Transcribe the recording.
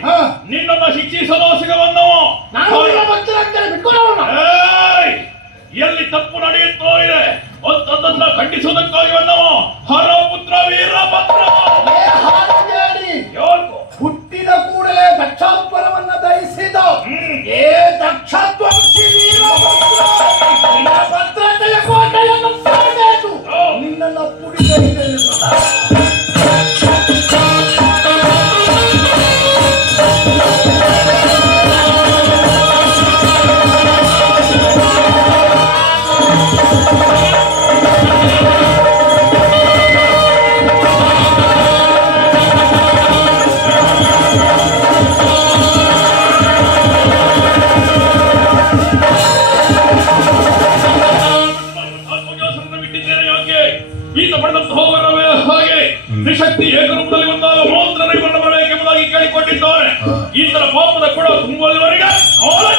Ha! Nino ma jitisa சக்தி ஏகரும்தலை வந்தால் மோத்திரனை பண்ணமாக இந்த போப்பதை கூட உங்களில் வருகிறேன்